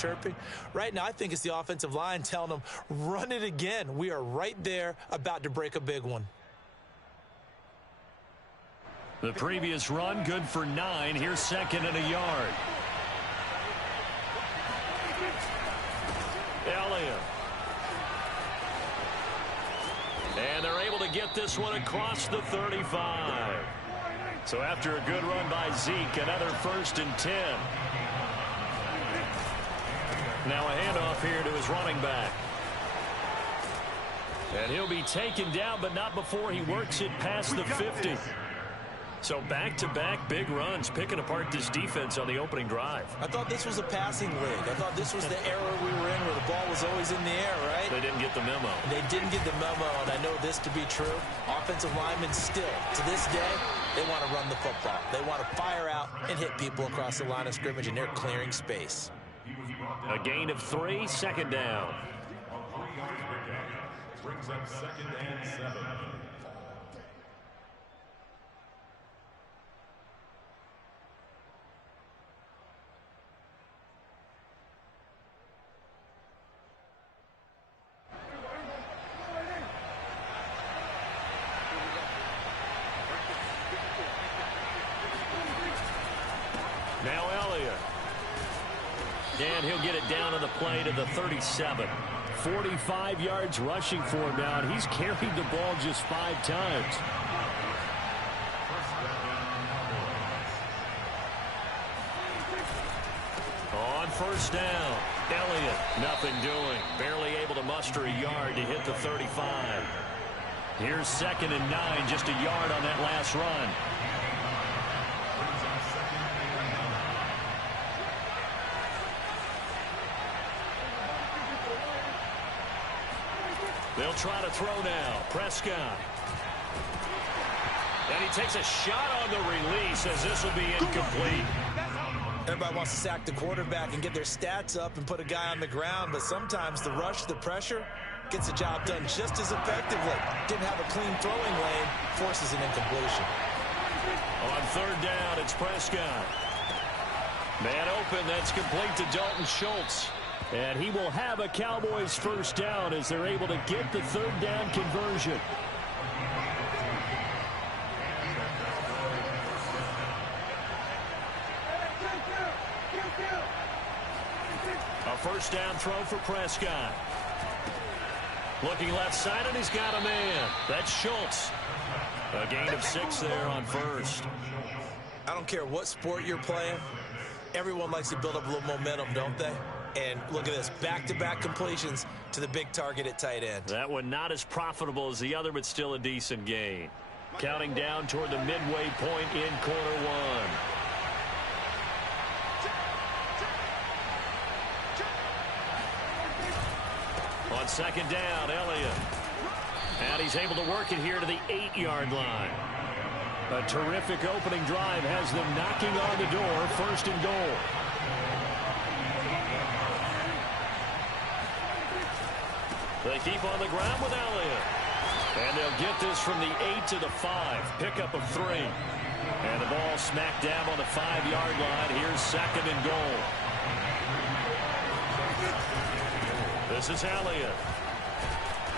chirping. Right now, I think it's the offensive line telling them, run it again. We are right there about to break a big one. The previous run, good for 9. Here's second and a yard. Elliott. And they're able to get this one across the 35. So after a good run by Zeke, another 1st and 10. Now a handoff here to his running back. And he'll be taken down, but not before he works it past the 50. So back-to-back big runs, picking apart this defense on the opening drive. I thought this was a passing league. I thought this was the era we were in where the ball was always in the air, right? They didn't get the memo. They didn't get the memo, and I know this to be true. Offensive linemen still, to this day, they want to run the football. They want to fire out and hit people across the line of scrimmage, and they're clearing space. A gain of 3, second down. Brings up 2nd and 7. Now Elliott. And he'll get it down on the play to the 37. 45 yards rushing for him now, and he's carried the ball just 5 times. On first down, Elliott, nothing doing. Barely able to muster a yard to hit the 35. Here's 2nd and 9, just a yard on that last run. They'll try to throw now. Prescott. And he takes a shot on the release as this will be incomplete. Everybody wants to sack the quarterback and get their stats up and put a guy on the ground, but sometimes the rush, the pressure, gets the job done just as effectively. Didn't have a clean throwing lane, forces an incompletion. On 3rd down, it's Prescott. Man open, that's complete to Dalton Schultz. And he will have a Cowboys 1st down as they're able to get the 3rd down conversion. A 1st down throw for Prescott. Looking left side, and he's got a man. That's Schultz. A gain of 6 there on 1st. I don't care what sport you're playing. Everyone likes to build up a little momentum, don't they? And look at this, back-to-back completions to the big target at tight end. That one not as profitable as the other, but still a decent gain. Counting down toward the midway point in quarter 1. On 2nd down, Elliott. And he's able to work it here to the 8-yard line. A terrific opening drive has them knocking on the door, 1st and goal. They keep on the ground with Elliott. And they'll get this from the 8 to the 5. Pickup of 3. And the ball smack dab on the 5-yard line. Here's 2nd and goal. This is Elliott.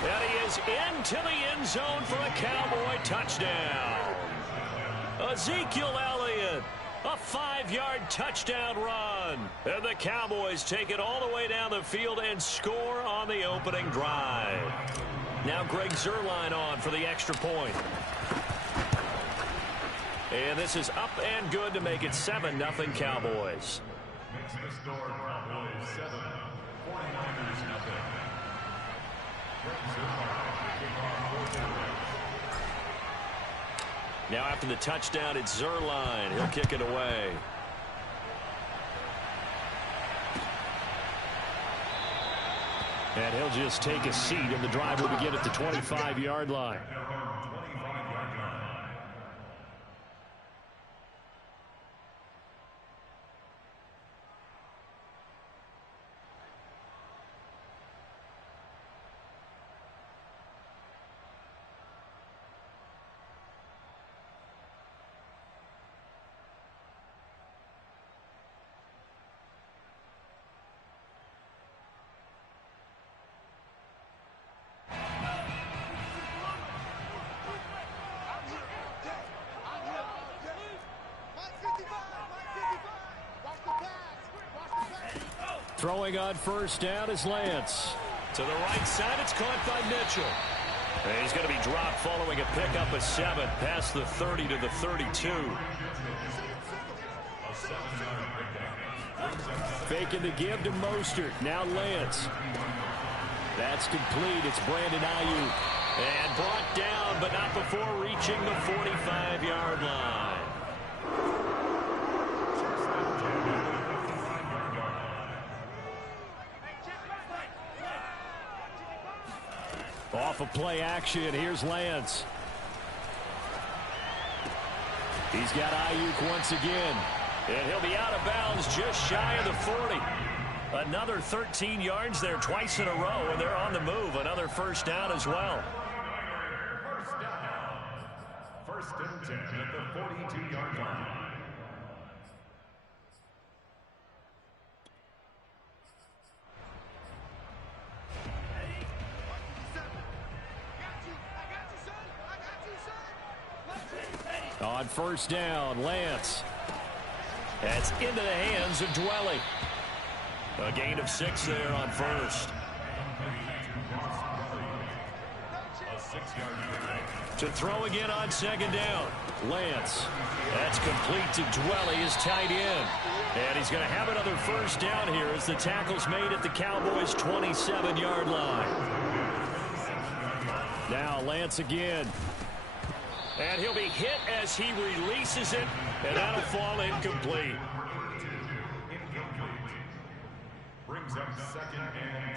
And he is into the end zone for a Cowboy touchdown. Ezekiel Elliott. A 5-yard touchdown run. And the Cowboys take it all the way down the field and score on the opening drive. Now Greg Zuerlein on for the extra point. And this is up and good to make it 7-0 Cowboys. Makes the score Cowboys 7, 49ers 0. Now after the touchdown, it's Zuerlein. He'll kick it away. And he'll just take a seat, and the drive will begin at the 25-yard line. Throwing on first down is Lance. To the right side, it's caught by Mitchell. And he's going to be dropped following a pickup of 7 past the 30 to the 32. Faking the give to Mostert. Now Lance. That's complete. It's Brandon Ayuk. And brought down, but not before reaching the 45-yard line. Off of play action, here's Lance. He's got Ayuk once again. And he'll be out of bounds just shy of the 40. Another 13 yards there twice in a row, and they're on the move. Another first down as well. First and 10 at the 42-yard line. On first down, Lance. That's into the hands of Dwelly. A gain of 6 there on first. To throw again on second down. Lance. That's complete to Dwelly, his tight end. And he's going to have another first down here as the tackle's made at the Cowboys' 27-yard line. Now Lance again. And he'll be hit as he releases it, and that'll fall incomplete. Brings up second and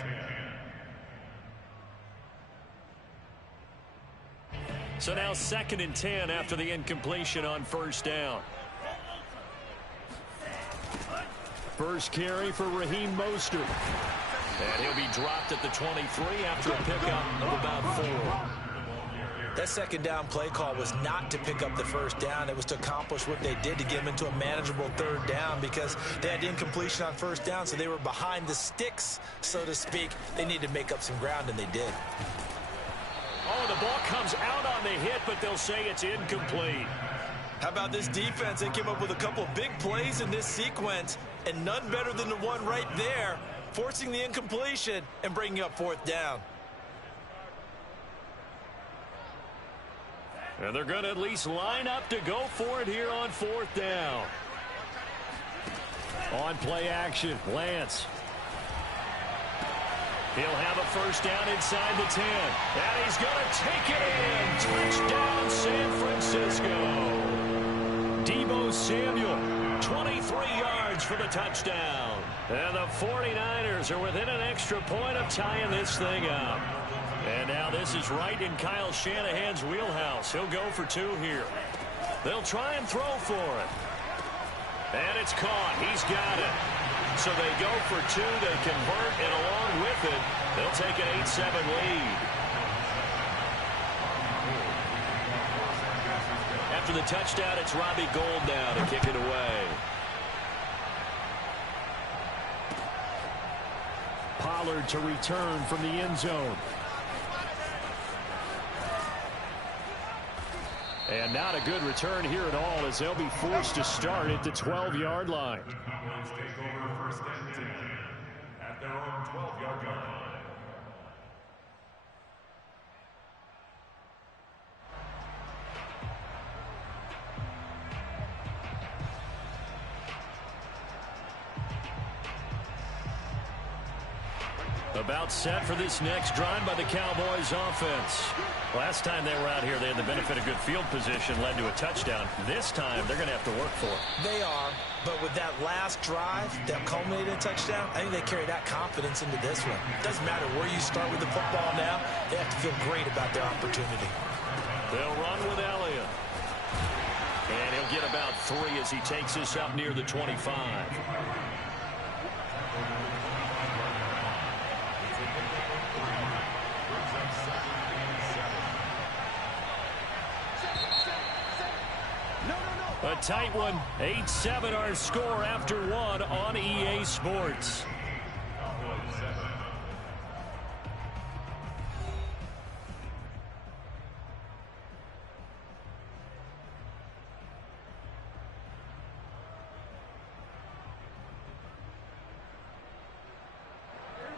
10. So now second and 10 after the incompletion on first down. First carry for Raheem Mostert. And he'll be dropped at the 23 after a pickup of about 4. That second down play call was not to pick up the first down. It was to accomplish what they did to get them into a manageable third down because they had incompletion on first down, so they were behind the sticks, so to speak. They needed to make up some ground, and they did. Oh, the ball comes out on the hit, but they'll say it's incomplete. How about this defense? They came up with a couple big plays in this sequence, and none better than the one right there, forcing the incompletion and bringing up fourth down. And they're going to at least line up to go for it here on fourth down. On play action, Lance. He'll have a first down inside the 10. And he's going to take it in. Touchdown, San Francisco. Deebo Samuel, 23 yards for the touchdown. And the 49ers are within an extra point of tying this thing up. And now this is right in Kyle Shanahan's wheelhouse. He'll go for 2 here. They'll try and throw for it. And it's caught. He's got it. So they go for 2. They convert, and along with it, they'll take an 8-7 lead. After the touchdown, it's Robbie Gould now to kick it away. Pollard to return from the end zone. And not a good return here at all as they'll be forced to start at the 12-yard line. Cowboys take over first and 10 at their own 12-yard line. About set for this next drive by the Cowboys offense. Last time they were out here, they had the benefit of good field position, led to a touchdown. This time, they're going to have to work for it. They are, but with that last drive that culminated in a touchdown, I think they carry that confidence into this one. Doesn't matter where you start with the football now, they have to feel great about their opportunity. They'll run with Elliott. And he'll get about 3 as he takes this up near the 25. A tight one. 8-7 our score after 1 on EA Sports.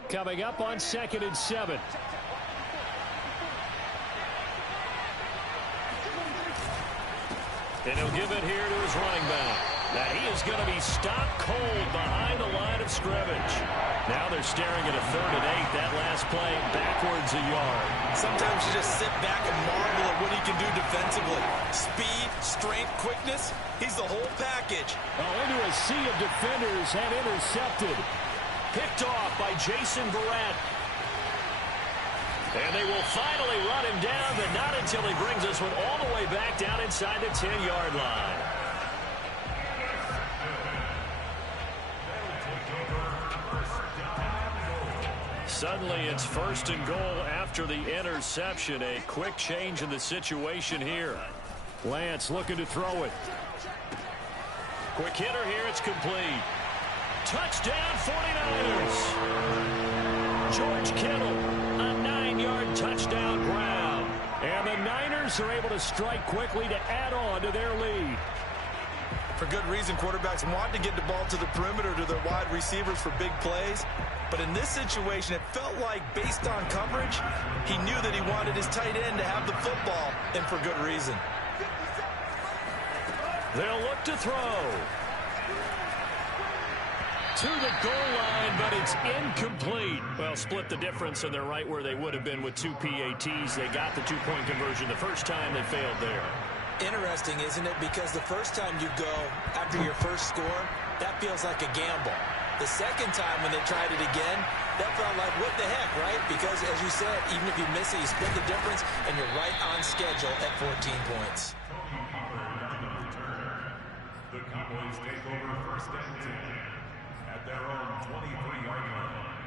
Coming up on 2nd and 7. And he'll give it here to his running back. That he is going to be stopped cold behind the line of scrimmage. Now they're staring at a 3rd and 8. That last play backwards a yard. Sometimes you just sit back and marvel at what he can do defensively. Speed, strength, quickness. He's the whole package. Into a sea of defenders and intercepted. Picked off by Jason Verrett. And they will finally run him down, but not until he brings this one all the way back down inside the 10-yard line. Suddenly it's 1st and goal after the interception. A quick change in the situation here. Lance looking to throw it. Quick hitter here. It's complete. Touchdown 49ers. George Kittle, a 9-yard touchdown ground. And the Niners are able to strike quickly to add on to their lead. For good reason, quarterbacks want to get the ball to the perimeter to their wide receivers for big plays. But in this situation, it felt like, based on coverage, he knew that he wanted his tight end to have the football, and for good reason. They'll look to throw. To the goal line, but it's incomplete. Well, split the difference, and they're right where they would have been with 2 PATs. They got the 2-point conversion the first time. They failed there. Interesting, isn't it? Because the first time you go after your first score, that feels like a gamble. The second time when they tried it again, that felt like, what the heck, right? Because, as you said, even if you miss it, you split the difference, and you're right on schedule at 14 points. The Cowboys take over 1st and 10 at their own 23-yard line.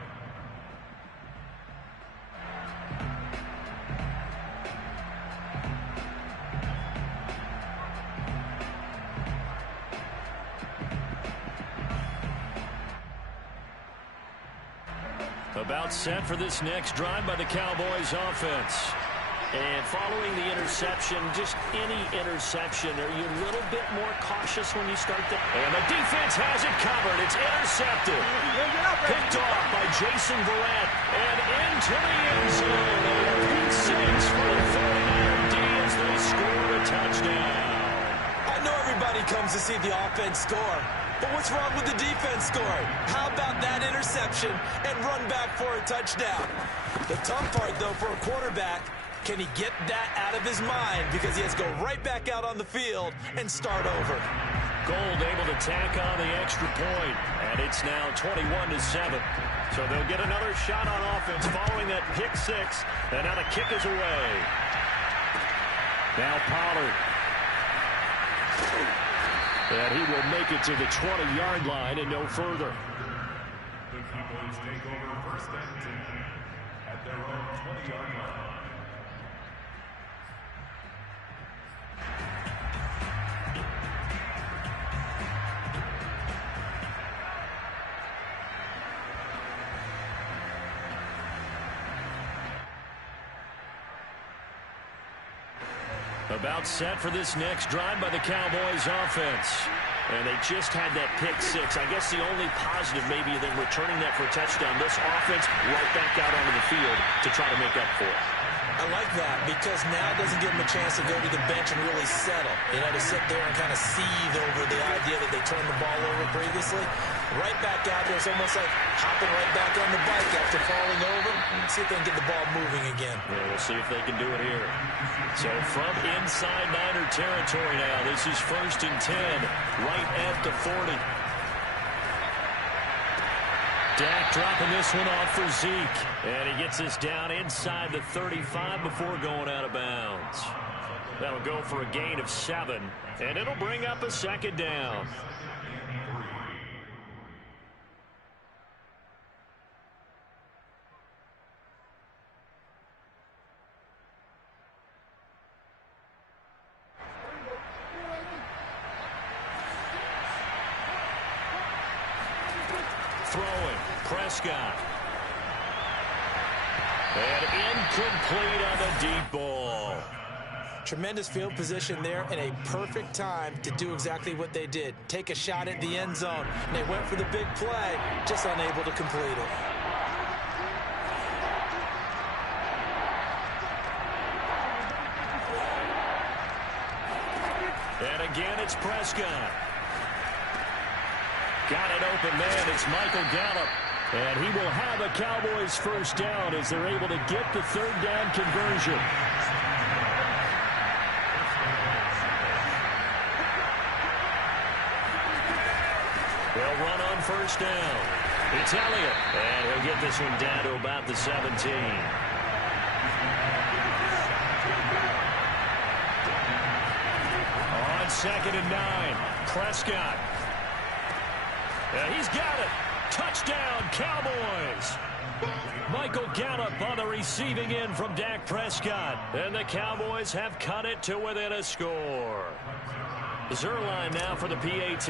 About set for this next drive by the Cowboys offense. And following the interception, just any interception, are you a little bit more cautious when you start that? And the defense has it covered. It's intercepted. Picked off by Jason Verrett. And into the end zone. A repeat 6 for the 49er D as they score a touchdown. I know everybody comes to see the offense score. But what's wrong with the defense scoring? How about that interception and run back for a touchdown? The tough part, though, for a quarterback, can he get that out of his mind? Because he has to go right back out on the field and start over. Gold able to tack on the extra point. And it's now 21-7. So they'll get another shot on offense following that pick 6. And now the kick is away. Now Pollard. And he will make it to the 20-yard line and no further. The Cowboys take over 1st and 10 at their own 20-yard line. About set for this next drive by the Cowboys offense. And they just had that pick 6. I guess the only positive maybe of them returning that for a touchdown. This offense right back out onto the field to try to make up for it. I like that because now it doesn't give them a chance to go to the bench and really settle. You know, to sit there and kind of seethe over the idea that they turned the ball over previously. Right back out there. It's almost like hopping right back on the bike after falling over. Let's see if they can get the ball moving again. Yeah, we'll see if they can do it here. So from inside Niner territory now, this is 1st and 10, right at the 40. Dak dropping this one off for Zeke. And he gets this down inside the 35 before going out of bounds. That'll go for a gain of 7. And it'll bring up a 2nd down. Throwing, Prescott. And incomplete on the deep ball. Tremendous field position there and a perfect time to do exactly what they did. Take a shot at the end zone. And they went for the big play, just unable to complete it. And again, it's Prescott. Got an open man. It's Michael Gallup. And he will have a Cowboys first down as they're able to get the third down conversion. They'll run on first down. It's Elliott. And he'll get this one down to about the 17. On 2nd and 9. Prescott. He's got it. Touchdown, Cowboys. Michael Gallup on the receiving end from Dak Prescott. And the Cowboys have cut it to within a score. Zerline now for the PAT.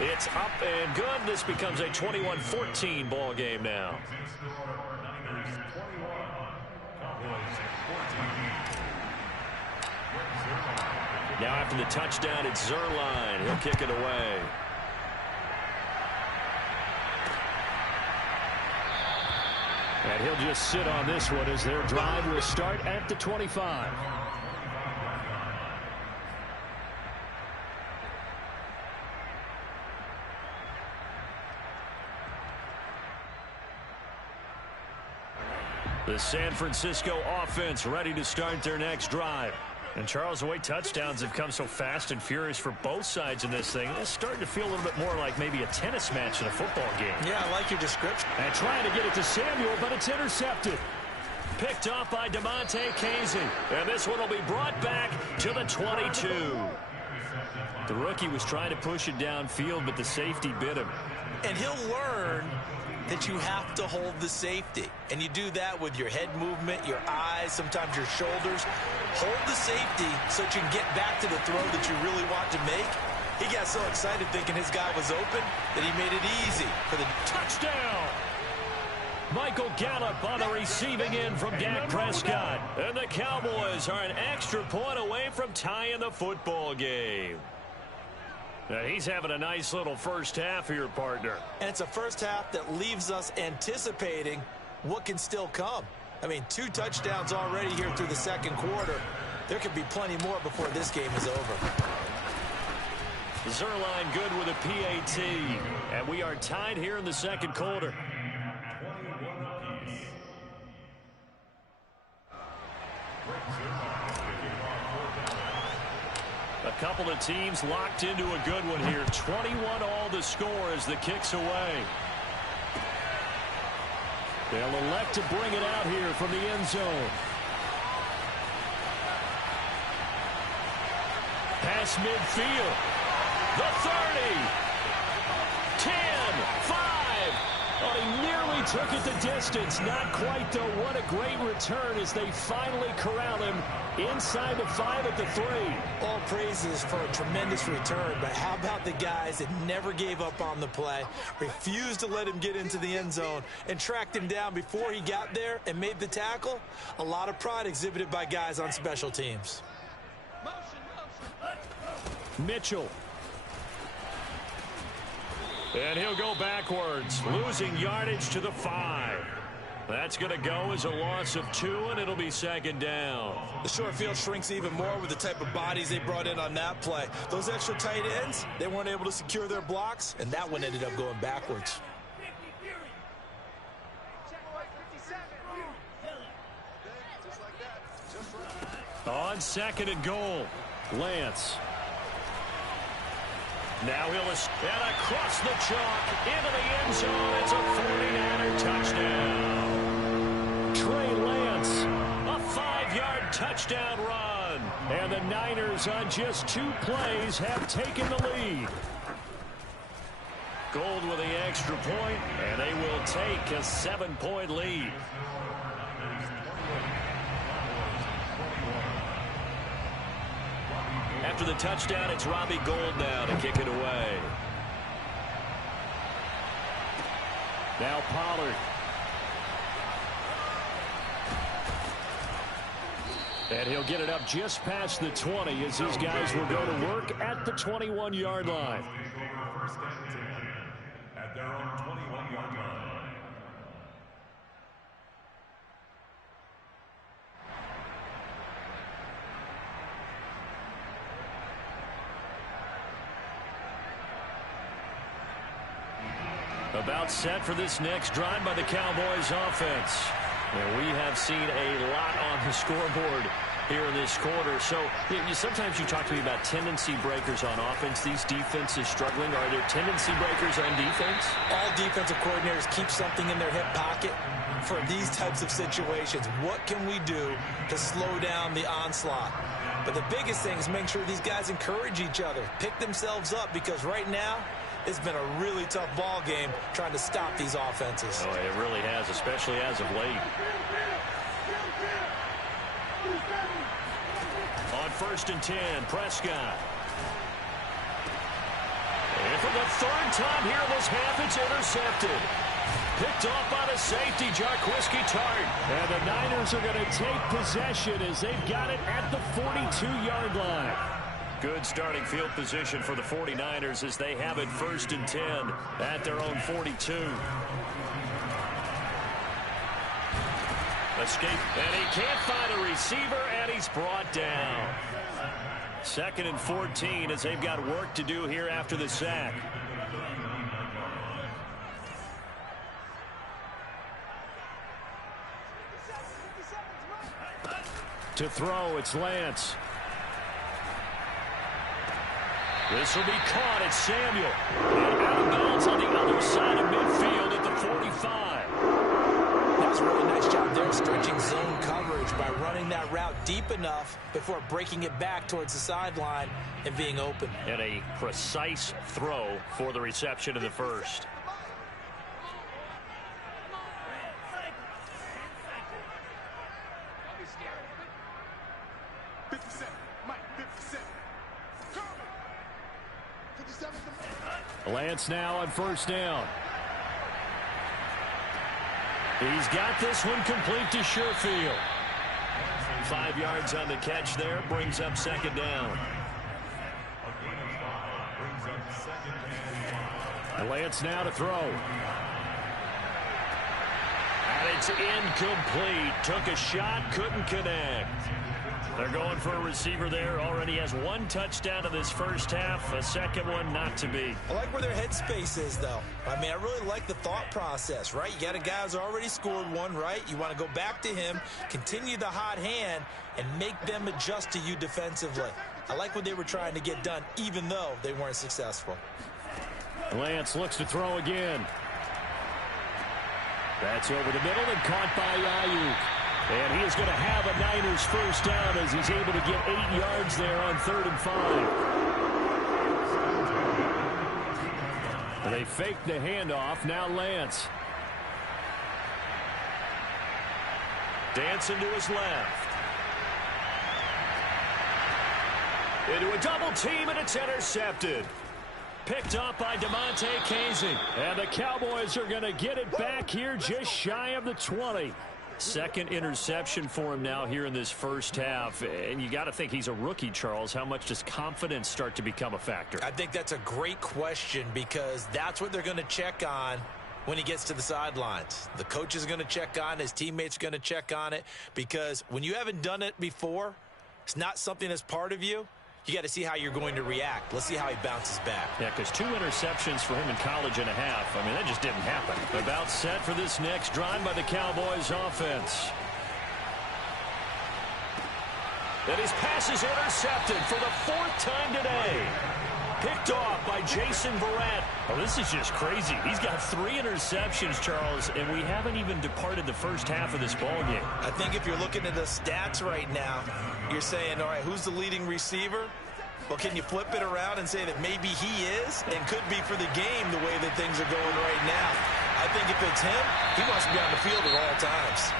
It's up and good. This becomes a 21-14 ball game now. Now after the touchdown, it's Zerline. He'll kick it away. And he'll just sit on this one as their drive will start at the 25. The San Francisco offense ready to start their next drive. And, Charles, the way touchdowns have come so fast and furious for both sides in this thing, it's starting to feel a little bit more like maybe a tennis match in a football game. Yeah, I like your description. And trying to get it to Samuel, but it's intercepted. Picked off by DeMonte Casey. And this one will be brought back to the 22. The rookie was trying to push it downfield, but the safety bit him. And he'll learn that you have to hold the safety. And you do that with your head movement, your eyes, sometimes your shoulders. Hold the safety so that you can get back to the throw that you really want to make. He got so excited thinking his guy was open that he made it easy for the touchdown. Michael Gallup on the receiving end from Dak Prescott. And the Cowboys are an extra point away from tying the football game. Now he's having a nice little first half here, partner. And it's a first half that leaves us anticipating what can still come. I mean, 2 touchdowns already here through the second quarter. There could be plenty more before this game is over. Zerline good with a PAT. And we are tied here in the second quarter. A couple of teams locked into a good one here. 21 all the score as the kick's away. They'll elect to bring it out here from the end zone. Pass midfield. The 30. 10. 5. Oh, he nearly took it the distance. Not quite, though. What a great return as they finally corral him inside the 5 at the 3. All praises for a tremendous return, but how about the guys that never gave up on the play, refused to let him get into the end zone, and tracked him down before he got there and made the tackle? A lot of pride exhibited by guys on special teams. Mitchell. And he'll go backwards, losing yardage to the 5. That's going to go as a loss of 2, and it'll be second down. The short field shrinks even more with the type of bodies they brought in on that play. Those extra tight ends, they weren't able to secure their blocks, and that one ended up going backwards. On 2nd and goal, Lance. Now he'll and across the chalk into the end zone. It's a 49er touchdown. Trey Lance, a 5-yard touchdown run. And the Niners on just 2 plays have taken the lead. Gold with the extra point, and they will take a 7-point lead. After the touchdown, it's Robbie Gould now to kick it away. Now Pollard. And he'll get it up just past the 20 as these guys will go to work at the 21-yard line. At their own 21-yard line. 2 About set for this next drive by the Cowboys offense. And we have seen a lot on the scoreboard here in this quarter. So sometimes you talk to me about tendency breakers on offense. These defenses struggling. Are there tendency breakers on defense? All defensive coordinators keep something in their hip pocket for these types of situations. What can we do to slow down the onslaught? But the biggest thing is make sure these guys encourage each other, pick themselves up, because right now it's been a really tough ball game trying to stop these offenses. Oh, it really has, especially as of late. On 1st and 10, Prescott. And for the 3rd time here in this half, it's intercepted. Picked off by the safety, Jarquiski Tart. And the Niners are going to take possession as they've got it at the 42-yard line. Good starting field position for the 49ers as they have it 1st and 10 at their own 42. Escape, and he can't find a receiver, and he's brought down. 2nd and 14 as they've got work to do here after the sack. To throw, it's Lance. This will be caught. It's Samuel. And out of bounds on the other side of midfield at the 45. That was a really nice job there, stretching zone coverage by running that route deep enough before breaking it back towards the sideline and being open. And a precise throw for the reception of the first. Lance now on 1st down. He's got this one complete to Sherfield. 5 yards on the catch there, brings up 2nd down. And Lance now to throw. And it's incomplete. Took a shot, couldn't connect. They're going for a receiver there. Already has 1 touchdown in this first half. A second one not to be. I like where their headspace is, though. I mean, I really like the thought process, right? You got a guy who's already scored 1, right? You want to go back to him, continue the hot hand, and make them adjust to you defensively. I like what they were trying to get done, even though they weren't successful. Lance looks to throw again. That's over the middle and caught by Ayuk. And he is going to have a Niners first down as he's able to get 8 yards there on 3rd and 5. And they fake the handoff. Now Lance. Dancing to his left. Into a double team, and it's intercepted. Picked up by DeMonte Casey. And the Cowboys are going to get it back here just shy of the 20. 2nd interception for him now here in this first half. And you got to think he's a rookie, Charles. How much does confidence start to become a factor? I think that's a great question, because that's what they're going to check on when he gets to the sidelines. The coach is going to check on, his teammates are going to check on it, because when you haven't done it before, it's not something that's part of you. You got to see how you're going to react. Let's see how he bounces back. Yeah, because 2 interceptions for him in college and a half. I mean, that just didn't happen. About set for this next drive by the Cowboys offense. And his pass is intercepted for the 4th time today. Picked off by Jason Verrett. Oh, this is just crazy. He's got 3 interceptions, Charles, and we haven't even departed the first half of this ballgame. I think if you're looking at the stats right now, you're saying, all right, who's the leading receiver? Well, can you flip it around and say that maybe he is and could be for the game the way that things are going right now? I think if it's him, he wants to be on the field at all times.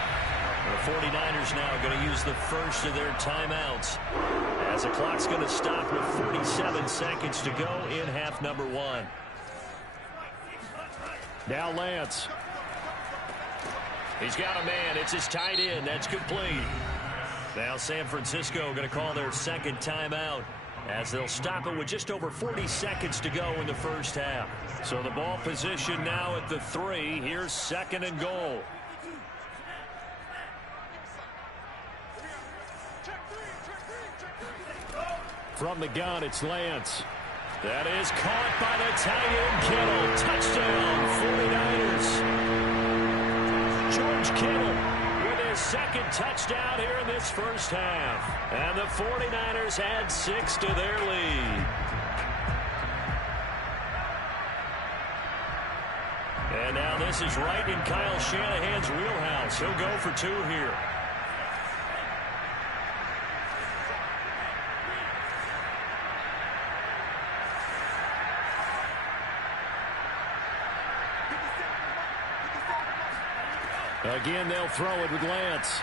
The 49ers now going to use the first of their timeouts as the clock's going to stop with 47 seconds to go in half number 1. Now Lance. He's got a man. It's his tight end. That's complete. Now San Francisco going to call their 2nd timeout as they'll stop it with just over 40 seconds to go in the first half. So the ball position now at the 3. Here's 2nd and goal. From the gun, it's Lance. That is caught by the tight end, Kittle. Touchdown, 49ers. second touchdown here in this first half. And the 49ers add 6 to their lead. And now this is right in Kyle Shanahan's wheelhouse. He'll go for 2 here. Again, they'll throw it with Lance.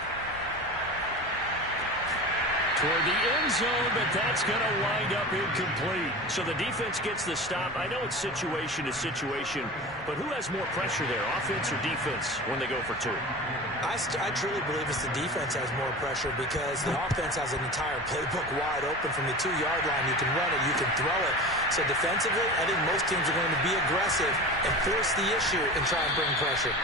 Toward the end zone, but that's going to wind up incomplete. So the defense gets the stop. I know it's situation to situation, but who has more pressure there, offense or defense, when they go for 2? I truly believe it's the defense has more pressure because the offense has an entire playbook wide open from the 2-yard line. You can run it, you can throw it. So defensively, I think most teams are going to be aggressive and force the issue and try and bring pressure.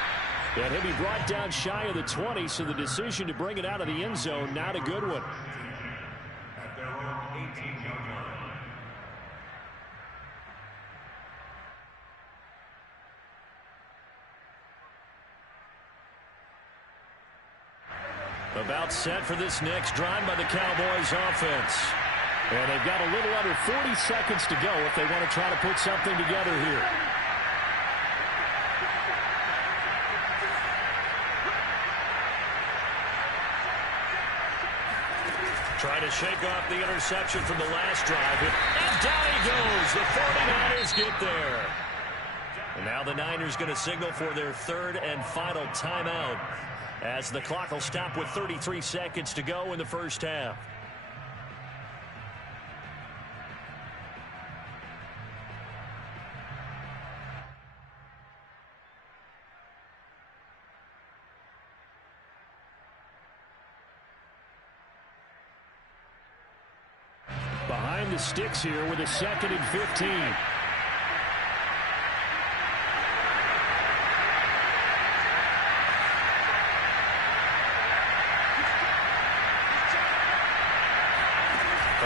And he'll be brought down shy of the 20, so the decision to bring it out of the end zone, not a good one. At their own 18-yard line. About set for this next drive by the Cowboys offense. And they've got a little under 40 seconds to go if they want to try to put something together here. Trying to shake off the interception from the last drive. And down he goes. The 49ers get there. And now the Niners going to signal for their 3rd and final timeout as the clock will stop with 33 seconds to go in the first half. Behind the sticks here with a 2nd and 15.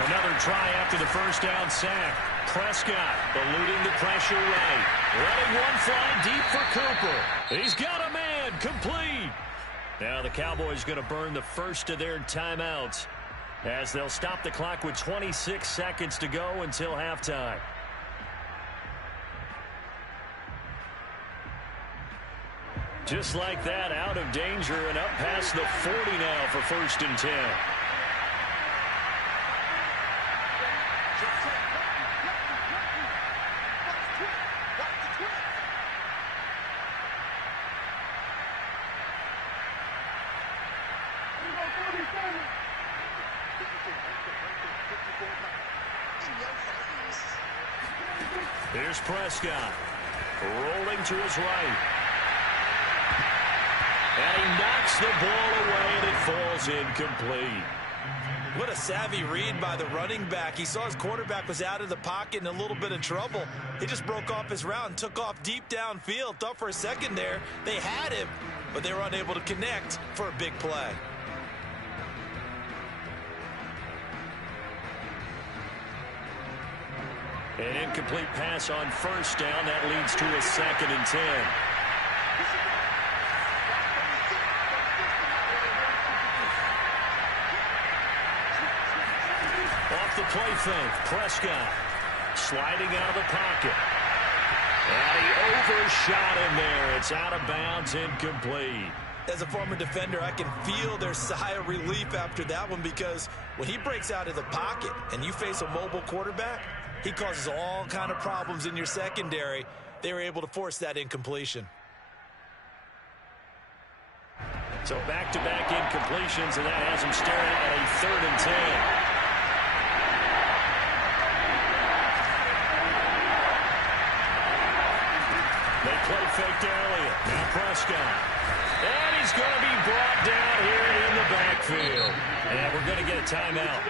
Another try after the first down sack. Prescott eluding the pressure right. Letting one fly deep for Cooper. He's got a man. Complete. Now the Cowboys going to burn the first of their timeouts as they'll stop the clock with 26 seconds to go until halftime. Just like that, out of danger and up past the 40 now for 1st and 10. Here's Prescott, rolling to his right. And he knocks the ball away, and it falls incomplete. What a savvy read by the running back. He saw his quarterback was out of the pocket in a little bit of trouble. He just broke off his route and took off deep downfield. Thought for a second there they had him, but they were unable to connect for a big play. An incomplete pass on 1st down. That leads to a 2nd and 10. Off the play fake, Prescott sliding out of the pocket. And he overshot him there. It's out of bounds, incomplete. As a former defender, I can feel their sigh of relief after that one because when he breaks out of the pocket and you face a mobile quarterback, he causes all kind of problems in your secondary. They were able to force that incompletion. So back-to-back incompletions, and that has him staring at a 3rd and 10. They play fake to Elliott. Now Prescott. And he's going to be brought down here in the backfield. And we're going to get a timeout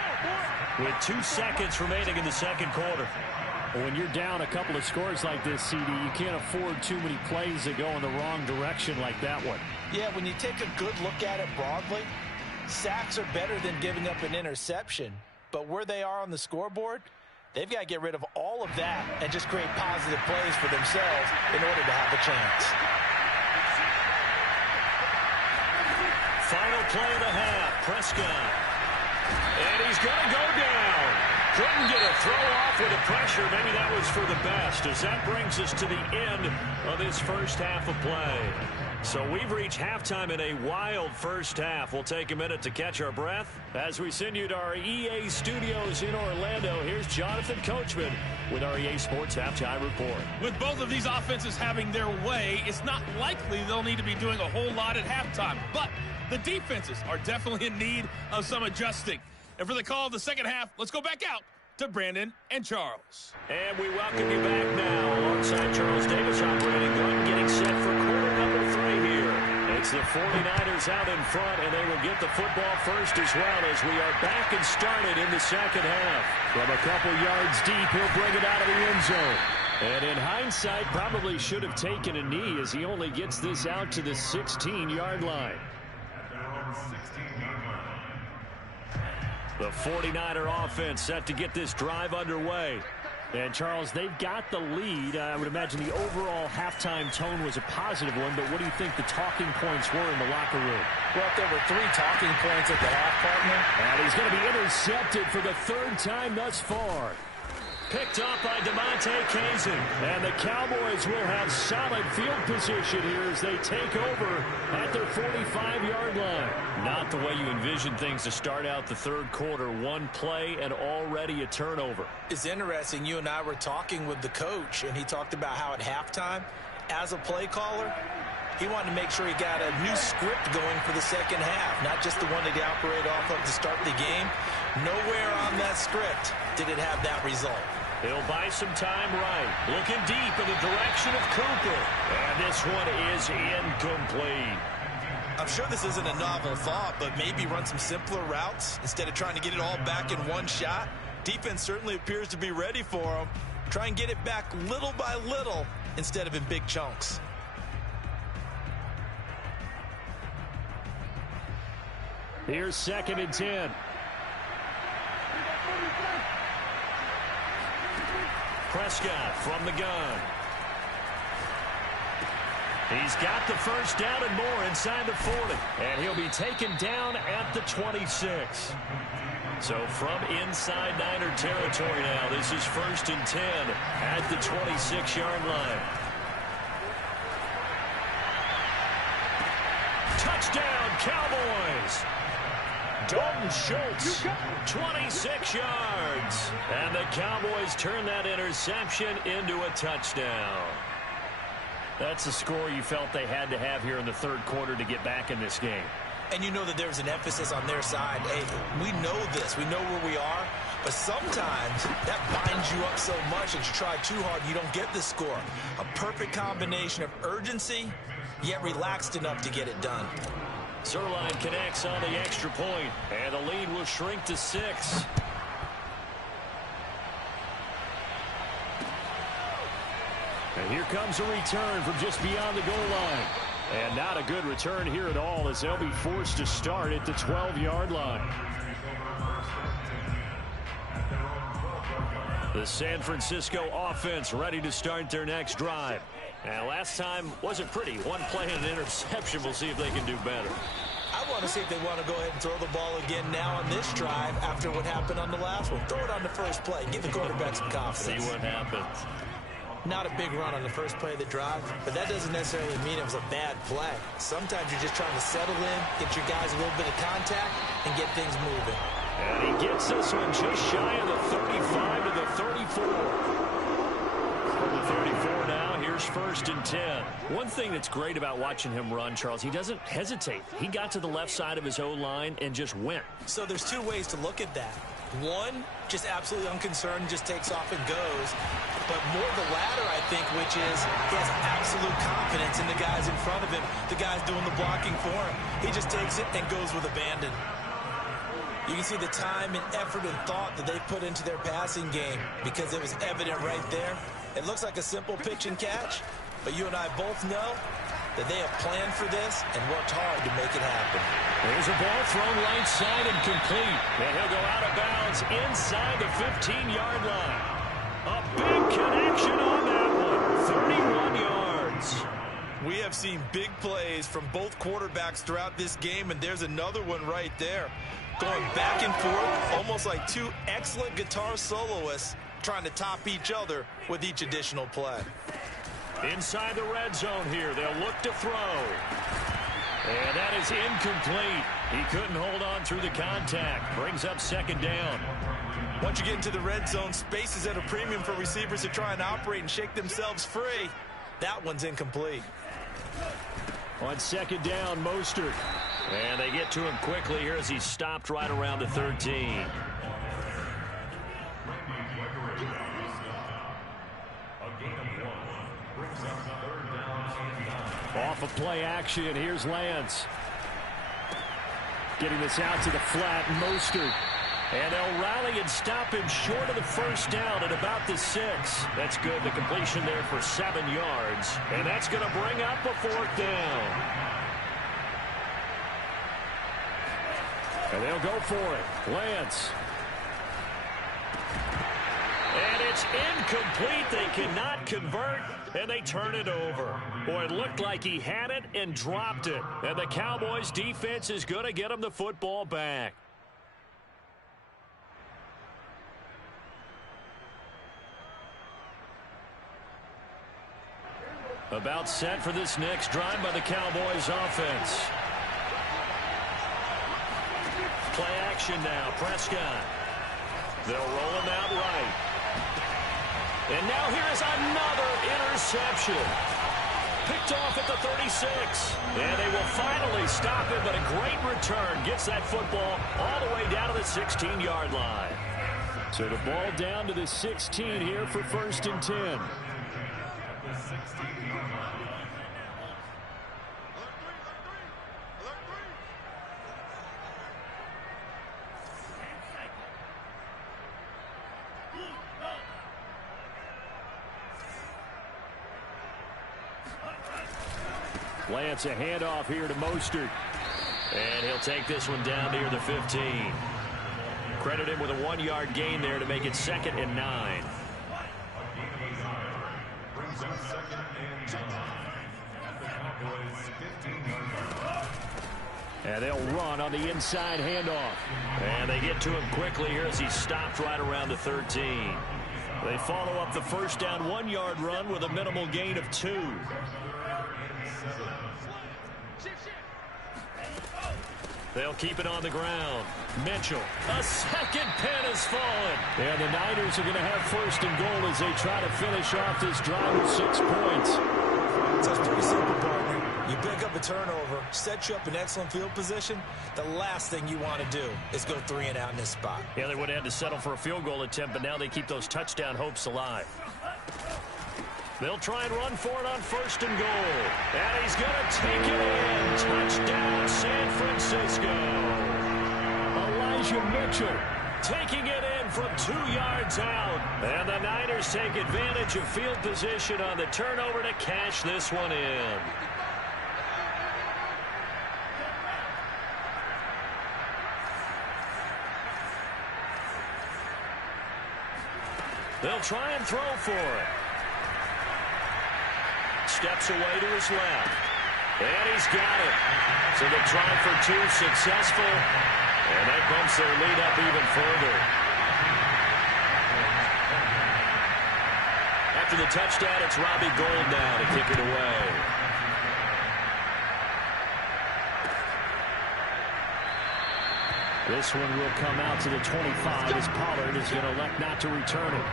with 2 seconds remaining in the 2nd quarter. When you're down a couple of scores like this, CD, you can't afford too many plays that go in the wrong direction like that one. Yeah, when you take a good look at it broadly, sacks are better than giving up an interception. But where they are on the scoreboard, they've got to get rid of all of that and just create positive plays for themselves in order to have a chance. Final play of the half. Prescott. And he's going to go down. Couldn't get a throw off with the pressure. Maybe that was for the best, as that brings us to the end of this first half of play. So we've reached halftime in a wild first half. We'll take a minute to catch our breath as we send you to our EA studios in Orlando. Here's Jonathan Coachman with our EA Sports Halftime Report. With both of these offenses having their way, it's not likely they'll need to be doing a whole lot at halftime. But the defenses are definitely in need of some adjusting. And for the call of the second half, let's go back out to Brandon and Charles. And we welcome you back now alongside Charles Davis operating gun, getting set for quarter number 3 here. It's the 49ers out in front, and they will get the football first as well as we are back and started in the second half. From a couple yards deep, he'll bring it out of the end zone. And in hindsight, probably should have taken a knee as he only gets this out to the 16-yard line. The 49er offense set to get this drive underway. And, Charles, they've got the lead. I would imagine the overall halftime tone was a positive one, but what do you think the talking points were in the locker room? Well, there were 3 talking points at the half, partner. And he's going to be intercepted for the 3rd time thus far. Picked up by DeMonte Kazin. And the Cowboys will have solid field position here as they take over at their 45-yard line. Not the way you envision things to start out the third quarter. One play and already a turnover. It's interesting. You and I were talking with the coach, and he talked about how at halftime, as a play caller, he wanted to make sure he got a new script going for the second half, not just the one that he operated off of to start the game. Nowhere on that script did it have that result. He'll buy some time right. Looking deep in the direction of Cooper. And this one is incomplete. I'm sure this isn't a novel thought, but maybe run some simpler routes instead of trying to get it all back in one shot. Defense certainly appears to be ready for him. Try and get it back little by little instead of in big chunks. Here's 2nd and 10. Prescott from the gun. He's got the first down and more inside the 40. And he'll be taken down at the 26. So from inside Niner territory now, this is 1st and 10 at the 26-yard line. Touchdown, Cowboys! Dalton Schultz, 26 yards. And the Cowboys turn that interception into a touchdown. That's a score you felt they had to have here in the third quarter to get back in this game. And you know that there's an emphasis on their side. Hey, we know this. We know where we are. But sometimes that binds you up so much that you try too hard, you don't get the score. A perfect combination of urgency, yet relaxed enough to get it done. Zerline connects on the extra point, and the lead will shrink to 6. And here comes a return from just beyond the goal line. And not a good return here at all as they'll be forced to start at the 12-yard line. The San Francisco offense ready to start their next drive. And last time wasn't pretty. One play and an interception. We'll see if they can do better. I want to see if they want to go ahead and throw the ball again now on this drive after what happened on the last one. Throw it on the first play. Give the quarterback some confidence. See what happens. Not a big run on the first play of the drive, but that doesn't necessarily mean it was a bad play. Sometimes you're just trying to settle in, get your guys a little bit of contact, and get things moving. And he gets this one just shy of the 35 to the 34. From the 34 now, here's 1st and 10. One thing that's great about watching him run, Charles, he doesn't hesitate. He got to the left side of his O-line and just went. So there's 2 ways to look at that. One, just absolutely unconcerned, just takes off and goes. But more the latter, I think, which is he has absolute confidence in the guys in front of him, the guys doing the blocking for him. He just takes it and goes with abandon. You can see the time and effort and thought that they put into their passing game because it was evident right there. It looks like a simple pitch and catch, but you and I both know that they have planned for this and worked hard to make it happen. There's a ball thrown right side and complete. And he'll go out of bounds inside the 15-yard line. A big connection on that one. 31 yards. We have have seen big plays from both quarterbacks throughout this game, and there's another one right there. Going back and forth, almost like two excellent guitar soloists trying to top each other with each additional play. Inside the red zone here, they'll look to throw. And that is incomplete. He couldn't hold on through the contact. Brings up second down. Once you get into the red zone, space is at a premium for receivers to try and operate and shake themselves free. That one's incomplete. On second down, Mostert. And they get to him quickly here as he's stopped right around the 13. Off of play action, here's Lance. Getting this out to the flat, Mostert. And they'll rally and stop him short of the first down at about the 6. That's good. The completion there for 7 yards. And that's going to bring up a 4th down. And they'll go for it. Lance. And it's incomplete. They cannot convert, and they turn it over. Boy, it looked like he had it and dropped it. And the Cowboys defense is going to get him the football back. About set for this next drive by the Cowboys offense. Play action now, Prescott. They'll roll him out right. And now here is another interception. Picked off at the 36. And they will finally stop him, but a great return gets that football all the way down to the 16-yard line. So the ball down to the 16 here for 1st and 10. Lance, a handoff here to Mostert. And he'll take this one down near the 15. Credit him with a 1-yard gain there to make it 2nd and 9. And they'll run on the inside handoff. And they get to him quickly here as he's stopped right around the 13. They follow up the first down 1-yard run with a minimal gain of 2. They'll keep it on the ground. Mitchell. A second pin has fallen. And the Niners are going to have 1st and goal as they try to finish off this drive with 6 points. So it's pretty simple, partner. You pick up a turnover, set you up in excellent field position. The last thing you want to do is go 3 and out in this spot. Yeah, they would have had to settle for a field goal attempt, but now they keep those touchdown hopes alive. They'll try and run for it on 1st and goal. And he's going to take it in. Touchdown, San Francisco. Elijah Mitchell taking it in from 2 yards out. And the Niners take advantage of field position on the turnover to cash this one in. They'll try and throw for it. Steps away to his left. And he's got it. So the try for 2 successful. And that bumps their lead up even further. After the touchdown, it's Robbie Gould now to kick it away. This one will come out to the 25 as Pollard is going to elect not to return it.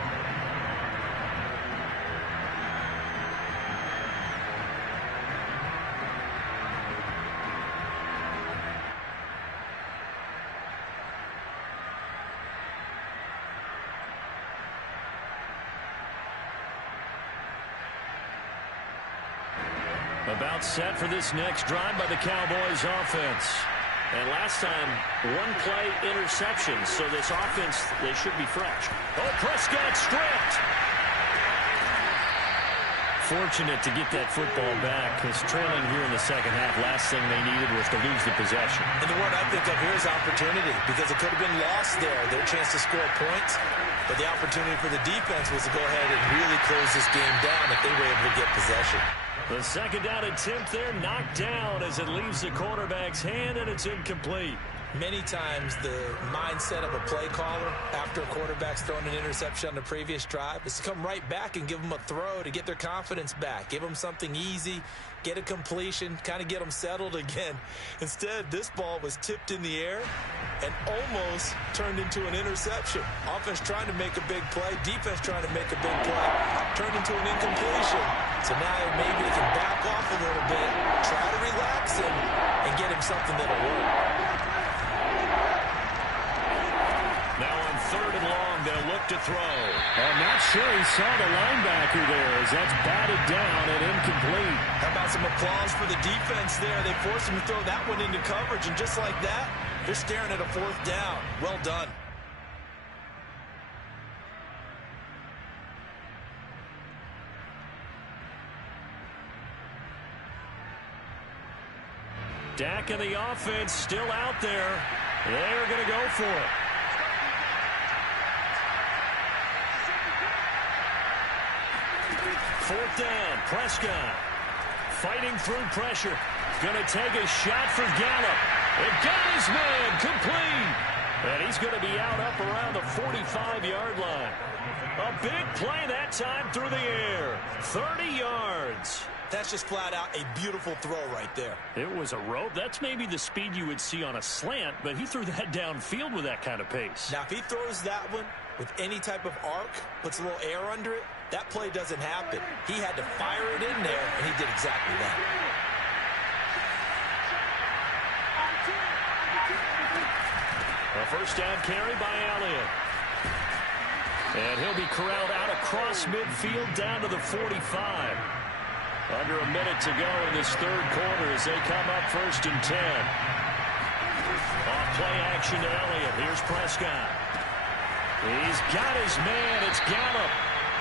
About set for this next drive by the Cowboys offense. And last time, 1-play interception, so this offense, they should be fresh. Oh, Prescott stripped. Fortunate to get that football back, because trailing here in the second half, last thing they needed was to lose the possession. And the word I think of here is opportunity, because it could have been lost there. Their chance to score points. But the opportunity for the defense was to go ahead and really close this game down if they were able to get possession. The second down attempt there knocked down as it leaves the quarterback's hand, and it's incomplete. Many times the mindset of a play caller after a quarterback's thrown an interception on the previous drive is to come right back and give them a throw to get their confidence back. Give them something easy, get a completion, kind of get them settled again. Instead, this ball was tipped in the air and almost turned into an interception. Offense trying to make a big play, defense trying to make a big play, turned into an incompletion. So now maybe they can back off a little bit, try to relax him, and get him something that'll work. Now on 3rd and long, they'll look to throw. I'm not sure he saw the linebacker there as that's batted down and incomplete. How about some applause for the defense there? They forced him to throw that one into coverage, and just like that, they're staring at a 4th down. Well done. Dak and the offense still out there. They're going to go for it. Fourth down, Prescott fighting through pressure. Going to take a shot for Gallup. It got his man complete. And he's going to be out up around the 45-yard line. A big play that time through the air. 30 yards. That's just flat out a beautiful throw right there. It was a rope. That's maybe the speed you would see on a slant, but he threw that downfield with that kind of pace. Now, if he throws that one with any type of arc, puts a little air under it, that play doesn't happen. He had to fire it in there, and he did exactly that. A first down carry by Elliott. And he'll be corralled out across midfield down to the 45. Under a minute to go in this 3rd quarter as they come up 1st and 10. Off play action to Elliott. Here's Prescott. He's got his man. It's Gallup.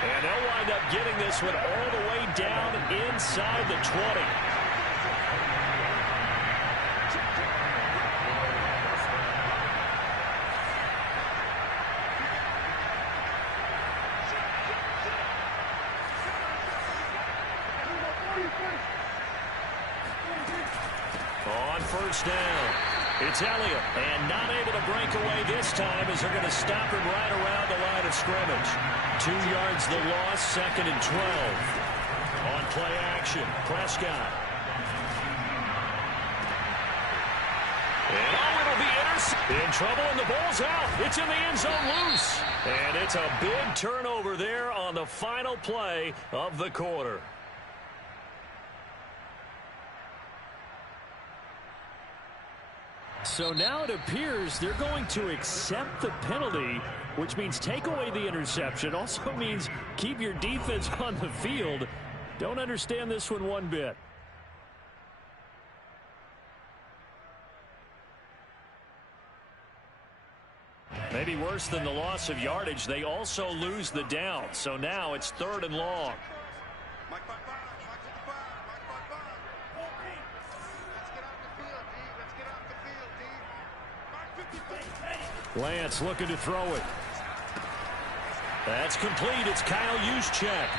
And they'll wind up getting this one all the way down inside the 20. On 1st down, it's Elliott, and not able to break away this time as they're going to stop him right around the line of scrimmage. 2 yards the loss, 2nd and 12. On play action, Prescott. And it'll be intercepted. In trouble, and the ball's out. It's in the end zone loose. And it's a big turnover there on the final play of the quarter. So now it appears they're going to accept the penalty, which means take away the interception. Also means keep your defense on the field. Don't understand this one bit. Maybe worse than the loss of yardage, they also lose the down. So now it's 3rd and long. Lance looking to throw it. That's complete. It's Kyle Juszczyk.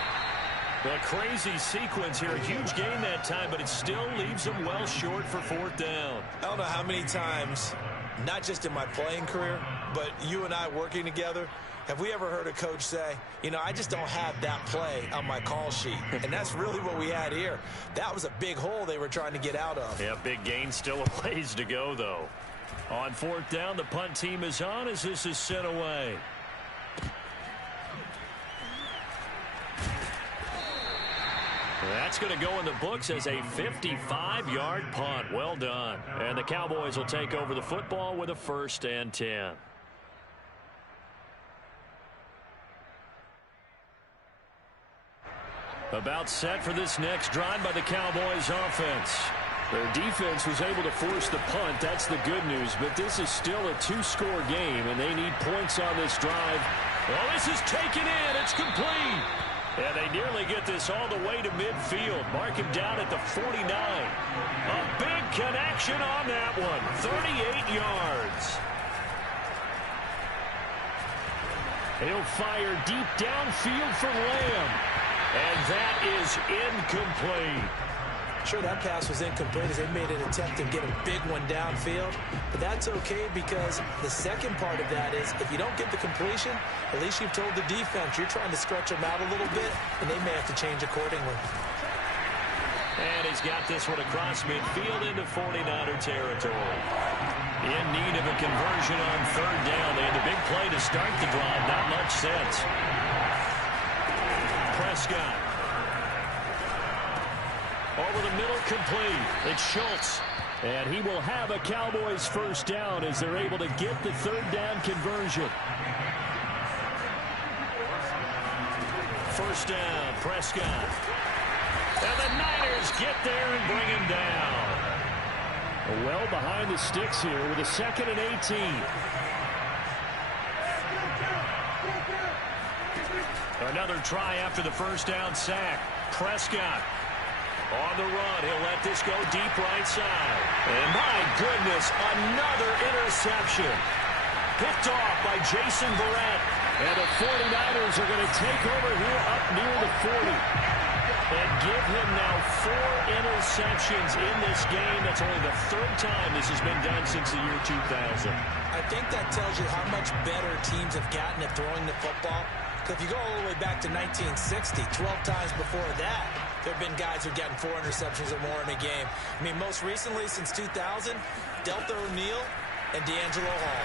The crazy sequence here. A huge gain that time, but it still leaves them well short for 4th down. I don't know how many times, not just in my playing career, but you and I working together, have we ever heard a coach say, you know, I just don't have that play on my call sheet. And that's really what we had here. That was a big hole they were trying to get out of. Yeah, big gain. Still a ways to go, though. On 4th down, the punt team is on as this is sent away. That's going to go in the books as a 55-yard punt. Well done. And the Cowboys will take over the football with a 1st and 10. About set for this next drive by the Cowboys offense. Their defense was able to force the punt. That's the good news. But this is still a 2-score game, and they need points on this drive. Well, this is taken in. It's complete. And they nearly get this all the way to midfield. Mark him down at the 49. A big connection on that one. 38 yards. He'll fire deep downfield for Lamb. And that is incomplete. Sure, that pass was incomplete as they made an attempt to get a big one downfield. But that's okay because the second part of that is if you don't get the completion, at least you've told the defense you're trying to stretch them out a little bit, and they may have to change accordingly. And he's got this one across midfield into 49er territory. In need of a conversion on third down. They had the big play to start the drive. Not much sense. Prescott. Over the middle, complete. It's Schultz. And he will have a Cowboys first down as they're able to get the third down conversion. First down, Prescott. And the Niners get there and bring him down. Well behind the sticks here with a 2nd and 18. Another try after the first down sack. Prescott on the run. He'll let this go deep right side. And my goodness, another interception. Picked off by Jason Verrett. And the 49ers are going to take over here up near the 40. And give him now 4 interceptions in this game. That's only the 3rd time this has been done since the year 2000. I think that tells you how much better teams have gotten at throwing the football. Because if you go all the way back to 1960, 12 times before that, there have been guys who have gotten 4 interceptions or more in a game. I mean, most recently, since 2000, Delta O'Neal and D'Angelo Hall.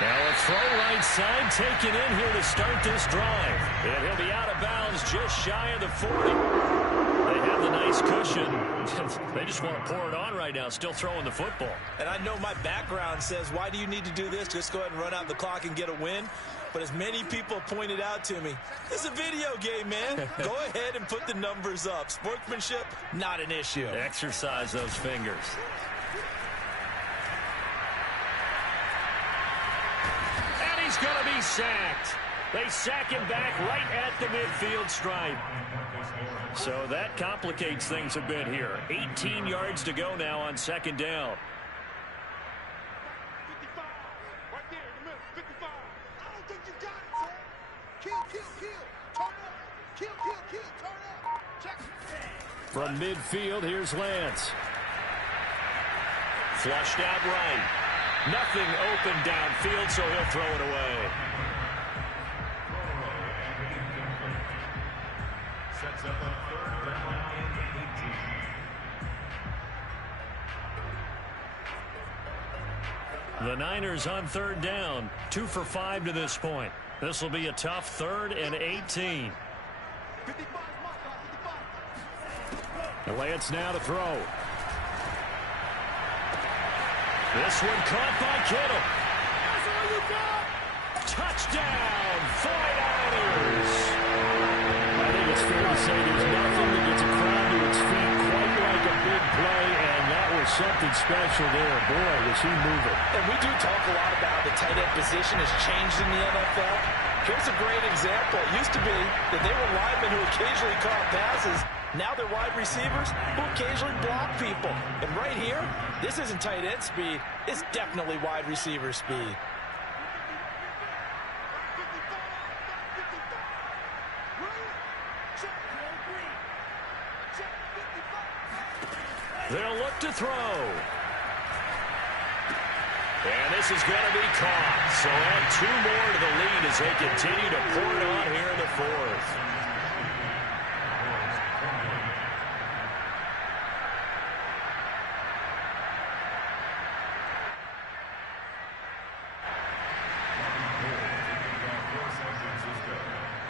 Now a throw right side taken in here to start this drive. And he'll be out of bounds just shy of the 40. They have the nice cushion. They just want to pour it on right now, still throwing the football. And I know my background says, why do you need to do this? Just go ahead and run out the clock and get a win. But as many people pointed out to me, it's a video game, man. Go ahead and put the numbers up. Sportsmanship, not an issue. Exercise those fingers. He's going to be sacked. They sack him back right at the midfield stripe. So that complicates things a bit here. 18 yards to go now on 2nd down. 55. Right there in the middle. 55. I don't think you got it, sir. Kill. Turn up. Kill. Turn up. Check. From midfield, here's Lance. Flushed out right. Nothing open downfield, so he'll throw it away. Sets up a 3rd down and 18. The Niners on 3rd down. 2 for 5 to this point. This will be a tough 3rd and 18. And Lance now to throw. This one caught by Kittle. That's all you got. Touchdown, 49ers. I think it's fair to say there's nothing that gets a crowd to its feet quite like a big play, and that was something special there. Boy, was he moving. And we do talk a lot about how the tight end position has changed in the NFL. Here's a great example. It used to be that they were linemen who occasionally caught passes. Now they're wide receivers who occasionally block people. And right here, this isn't tight end speed. It's definitely wide receiver speed. They'll look to throw. And this is going to be caught. So add 2 more to the lead as they continue to pour it on here in the 4th.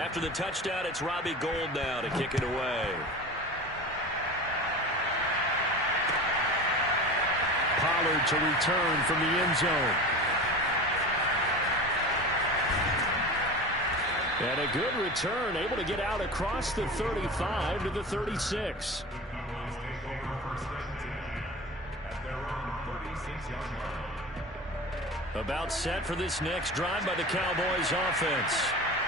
After the touchdown, it's Robbie Gould now to kick it away. Pollard to return from the end zone. And a good return, able to get out across the 35 to the 36. About set for this next drive by the Cowboys offense.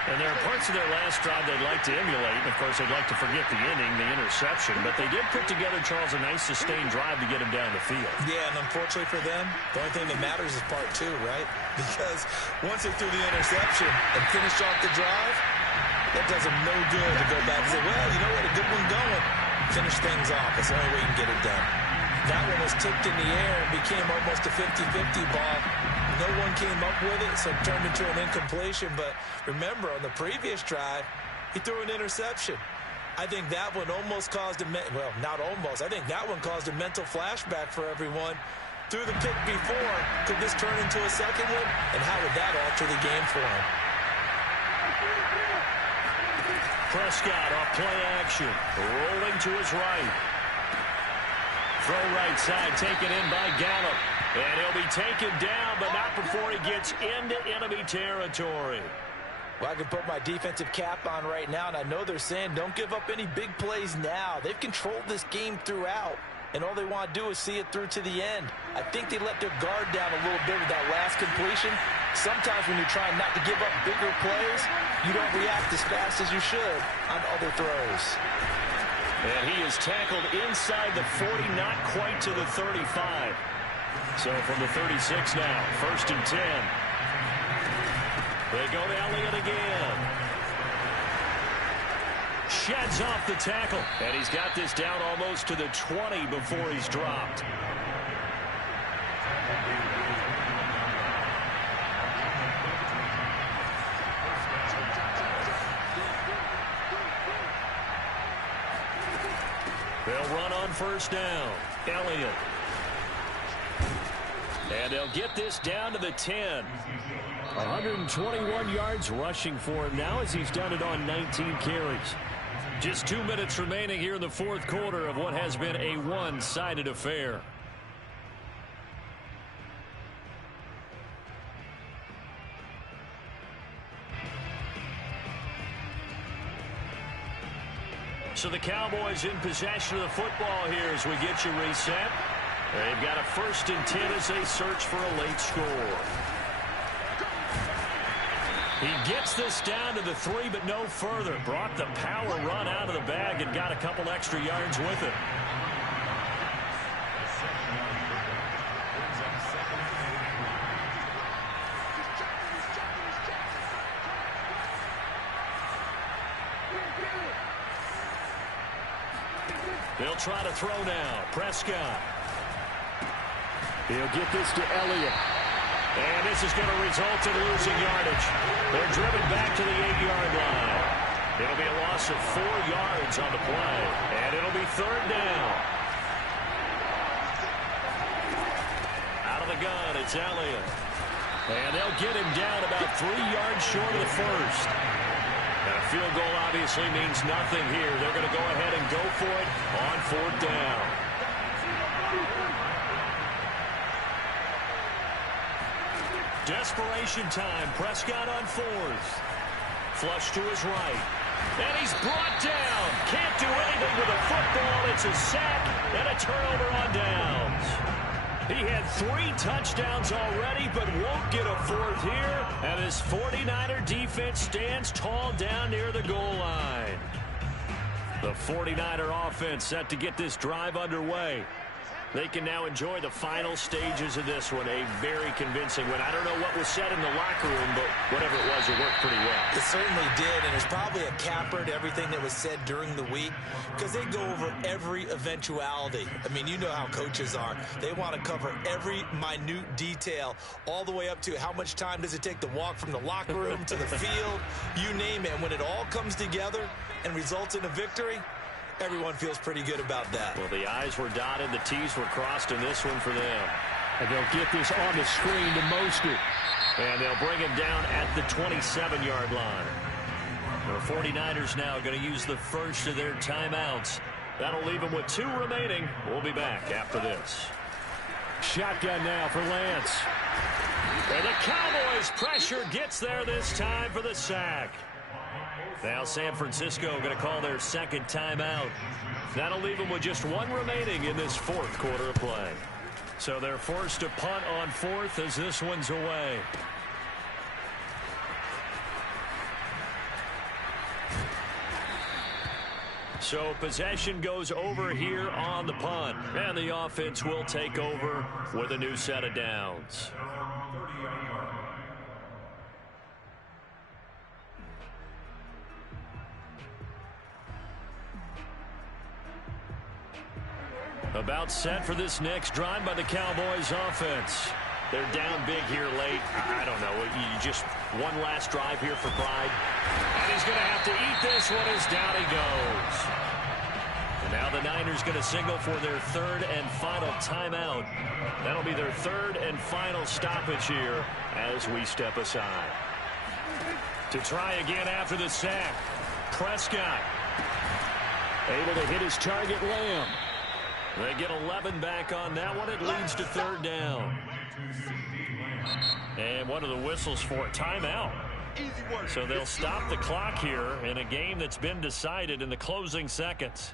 And there are parts of their last drive they'd like to emulate. And, of course, they'd like to forget the inning, the interception. But they did put together, Charles, a nice sustained drive to get him down the field. Yeah, and unfortunately for them, the only thing that matters is part two, right? Because once they threw the interception and finished off the drive, that does them no good to go back and say, well, you know what, a good one going. Finish things off. That's the only way you can get it done. That one was tipped in the air and became almost a 50-50 ball. No one came up with it, so it turned into an incompletion. But remember, on the previous drive, he threw an interception. I think that one almost caused a, well, not almost. I think that one caused a mental flashback for everyone. Threw the pick before. Could this turn into a second one? And how would that alter the game for him? Prescott off play action. Rolling to his right. Throw right side, taken in by Gallup. And he'll be taken down, but not before he gets into enemy territory. Well, I can put my defensive cap on right now, and I know they're saying don't give up any big plays now. They've controlled this game throughout, and all they want to do is see it through to the end. I think they let their guard down a little bit with that last completion. Sometimes when you're trying not to give up bigger plays, you don't react as fast as you should on other throws. And he is tackled inside the 40, not quite to the 35. So from the 36 now, 1st and 10. They go to Elliott again. Sheds off the tackle. And he's got this down almost to the 20 before he's dropped. They'll run on 1st down. Elliott. And they'll get this down to the 10. 121 yards rushing for him now as he's done it on 19 carries. Just 2 minutes remaining here in the 4th quarter of what has been a one-sided affair. So the Cowboys in possession of the football here as we get you reset. They've got a 1st and 10 as they search for a late score. He gets this down to the 3, but no further. Brought the power run out of the bag and got a couple extra yards with it. They'll try to throw now. Prescott. He'll get this to Elliott. And this is going to result in losing yardage. They're driven back to the 8-yard line. It'll be a loss of 4 yards on the play. And it'll be 3rd down. Out of the gun, it's Elliott. And they'll get him down about 3 yards short of the 1st. And a field goal obviously means nothing here. They're going to go ahead and go for it on 4th down. Desperation time. Prescott on 4th. Flush to his right. And he's brought down. Can't do anything with a football. It's a sack and a turnover on downs. He had 3 touchdowns already, but won't get a 4th here. And his 49er defense stands tall down near the goal line. The 49er offense set to get this drive underway. They can now enjoy the final stages of this one. A very convincing win. I don't know what was said in the locker room, but whatever it was, it worked pretty well. It certainly did, and there's probably a capper to everything that was said during the week because they go over every eventuality. I mean, you know how coaches are. They want to cover every minute detail all the way up to how much time does it take to walk from the locker room to the field, you name it. And when it all comes together and results in a victory, everyone feels pretty good about that. Well, the I's were dotted, the T's were crossed in this one for them. And they'll get this on the screen to Mostert. And they'll bring him down at the 27-yard line. The 49ers now going to use the first of their timeouts. That'll leave them with 2 remaining. We'll be back after this. Shotgun now for Lance. And the Cowboys' pressure gets there this time for the sack. Now San Francisco going to call their 2nd timeout. That'll leave them with just 1 remaining in this 4th quarter of play. So they're forced to punt on 4th as this one's away. So possession goes over here on the punt, and the offense will take over with a new set of downs. About set for this next drive by the Cowboys offense. They're down big here late. I don't know. You just one last drive here for pride. And he's going to have to eat this one as down he goes. And now the Niners going to signal for their third and final timeout. That'll be their third and final stoppage here as we step aside. To try again after the sack, Prescott able to hit his target, Lamb. They get 11 back on that one. It leads to third down. And one of the whistles for a timeout. So they'll stop the clock here in a game that's been decided in the closing seconds.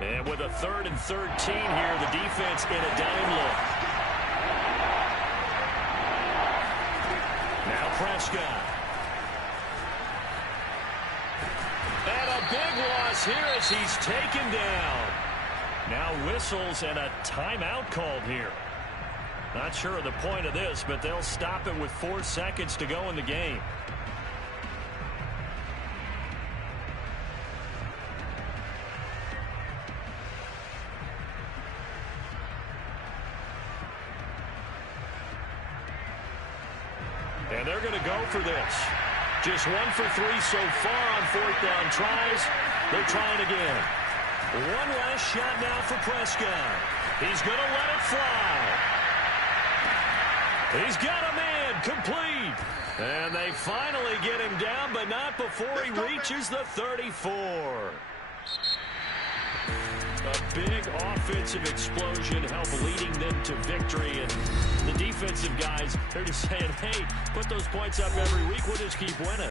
And with a 3rd and 13 here, the defense in a dime look. Now Prescott. And a big loss here as he's taken down. Now whistles and a timeout called here. Not sure of the point of this, but they'll stop it with 4 seconds to go in the game. And they're going to go for this. Just 1 for 3 so far on 4th down tries. They're trying again. One last shot now for Prescott. He's going to let it fly. He's got a man complete. And they finally get him down, but not before he reaches the 34. A big offensive explosion helped leading them to victory. And the defensive guys, they're just saying, hey, put those points up every week. We'll just keep winning.